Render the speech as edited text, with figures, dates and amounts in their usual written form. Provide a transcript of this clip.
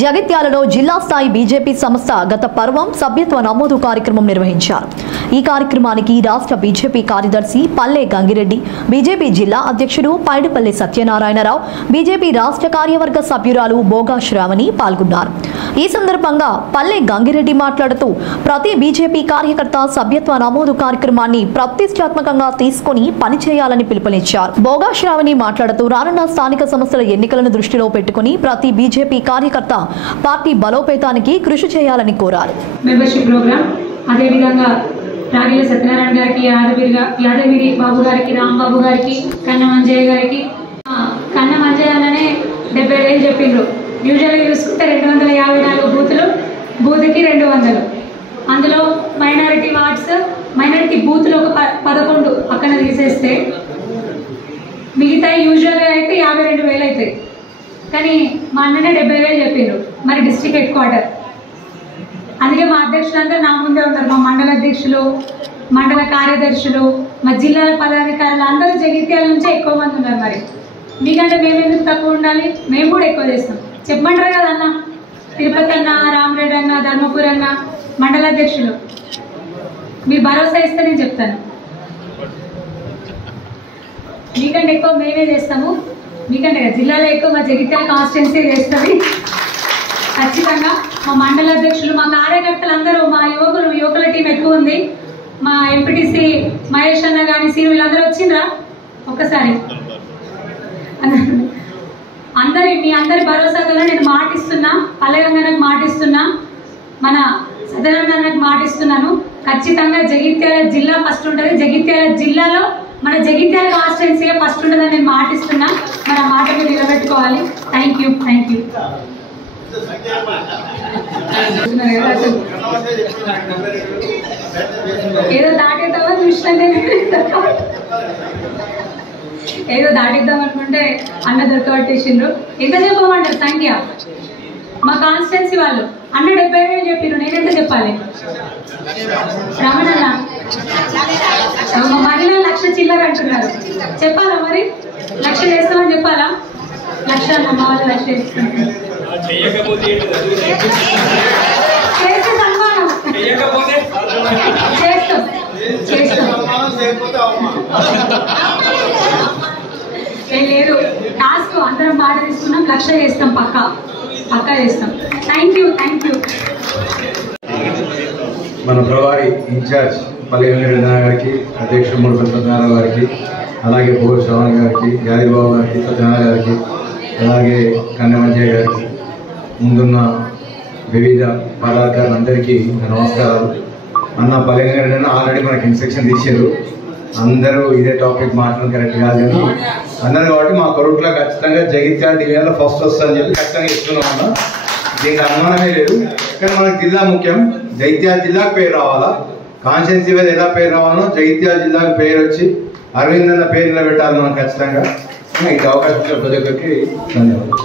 జగిత్యాలలో జిల్లా స్థాయి బీజేపీ సంస్థ గత పర్వం సభ్యత్వ నమోదు కార్యక్రమం నిర్వహించారు. ఈ కార్యక్రమానికి రాష్ట్ర బీజేపీ కార్యదర్శి పల్లె గంగిరెడ్డి, బీజేపీ జిల్లా అధ్యక్షుడు పైడిపల్లి సత్యనారాయణరావు, బీజేపీ రాష్ట్ర కార్యవర్గ సభ్యురాలు బోగా శ్రావణి పాల్గొన్నారు. ఈ సందర్భంగా పల్లె గంగిరెడ్డి మాట్లాడుతూ ప్రతి బీజేపీ కార్యకర్త సభ్యత్వ నమోదు కార్యక్రమాన్ని ప్రతిష్టాత్మకంగా తీసుకుని పనిచేయాలని పిలుపునిచ్చారు. బోగా శ్రావణి మాట్లాడుతూ రానున్న స్థానిక సంస్థల ఎన్నికలను దృష్టిలో పెట్టుకుని ప్రతి బీజేపీ కార్యకర్త పార్టీ బలోపేతానికి కృషి చేయాలని కోరారు. మెంబర్షిప్ ప్రోగ్రామ్ అదే విధంగా రాగిల సత్యనారాయణ గారికి, యాదగిరి బాబు గారికి, రాంబాబు గారికి, కన్న మంజయ్య గారికి, కన్న మంజయ్య అన్ననే 70,000 చెప్పిండ్రు. యూజువల్గా చూసుకుంటే 254 బూతులు, బూత్కి 200. అందులో మైనారిటీ వార్డ్స్, మైనారిటీ బూత్లు ఒక 11 పక్కన తీసేస్తే మిగతా యూజువల్గా అయితే 52,000 అవుతాయి. కానీ మా అన్ననే 70,000 చెప్పిండ్రు. మరి డిస్ట్రిక్ట్ హెడ్ క్వార్టర్, అందుకే మా అధ్యక్షులందరూ నా ముందే ఉన్నారు. మా మండల అధ్యక్షులు, మండల కార్యదర్శులు, మా జిల్లాల పదాధికారులు అందరూ జగిత్యాల నుంచే ఎక్కువ మంది ఉన్నారు. మరి మీకంటే మేము ఎందుకు తక్కువ ఉండాలి? మేము కూడా ఎక్కువ చేస్తాం. చెప్పమంటారు కదా అన్న, తిరుపతి అన్న, రామరెడ్డి అన్న, ధర్మపురి అన్న మండల అధ్యక్షులు, మీ భరోసా ఇస్తే నేను చెప్తాను. మీకంటే ఎక్కువ మేమే చేస్తాము. మీకంటే జిల్లాలో ఎక్కువ మా జగిత్యాల కాన్స్టిట్యున్సీ చేస్తుంది. ఖచ్చితంగా మా మండల అధ్యక్షులు, మా కార్యకర్తలు అందరూ, మా యువకుల టీం ఎక్కువ ఉంది. మా ఎంపీటీసీ మహేష్ అన్న కానీ సీను వీళ్ళందరూ వచ్చిండ్రా ఒక్కసారి? మీ అందరి భరోసాతో నేను మాటిస్తున్నా, పల్లెరంగనకు మాటిస్తున్నా, మన సదరంగనకు మాటిస్తున్నాను. ఖచ్చితంగా జగిత్యాల జిల్లా ఫస్ట్ ఉంటుంది. జగిత్యాల జిల్లాలో మన జగిత్యాల కాన్స్టిట్యున్సీ ఫస్ట్ ఉంటుందని నేను మాటిస్తున్నా. మన మాట మీద నిలబెట్టుకోవాలి. Thank you. ఏదో దాటేద్దామా చూసినా, ఏదో దాటిద్దాం అనుకుంటే అన్న దొరకబట్టేసిండ్రు. ఎంత చెప్పమంటారు సంఖ్య? మా కాన్స్టిట్యున్సీ వాళ్ళు అన్న 70,000 చెప్పిర్రు. నేనెంత చెప్పాలి? రమణన్న మా మహిళలు 1,00,000 చిల్లర అంటున్నారు. చెప్పాలా మరి? 1,00,000 చేస్తామని చెప్పాలా? 1,00,000 అన్న, మా వాళ్ళు 1,00,000 చేస్తున్నారు. చేస్తే సన్మానం చేస్తాం. లేదు, టాస్క్ అందరం బాగా తీసుకున్నాం. 1,00,000 చేస్తాం, పక్కా చేస్తాం. Thank you. మన ప్రవారి ఇన్ఛార్జ్ పల్లె వెంకటరమణ గారికి, అధ్యక్షుడు ముడపల్లి సత్యనారాయణ గారికి, అలాగే బోగా శ్రావణి గారికి, యాదగిరిబాబు గారికి, సత్యనారాయణ గారికి, అలాగే కన్న మంజయ్య గారికి, ముందున్న వివిధ పదాధికారులందరికీ నమస్కారాలు. అన్న పల్లె వెంకటరమణ ఆల్రెడీ మనకి ఇన్స్ట్రక్షన్ ఇచ్చారు. అందరూ ఇదే టాపిక్ మాట్లాడడం కరెక్ట్ కాదు కానీ అన్నారు కాబట్టి మా కొడుకులో ఖచ్చితంగా జగిత్యాల డివిజన్లో ఫస్ట్ వస్తుందని చెప్పి ఖచ్చితంగా ఇస్తున్నాం అన్న. దీనికి అనుమానమే లేదు. కానీ మనకి జిల్లా ముఖ్యం. జగిత్యాల జిల్లాకు పేరు రావాలా, కాన్స్టిట్యున్సీ మీద ఎలా పేరు రావాలో జగిత్యాల జిల్లాకు పేరు వచ్చి అరవింద్ అన్న పేరు నిలబెట్టాలి మనం ఖచ్చితంగా. ఇటు అవకాశం ప్రతి ఒక్కరికి ధన్యవాదాలు.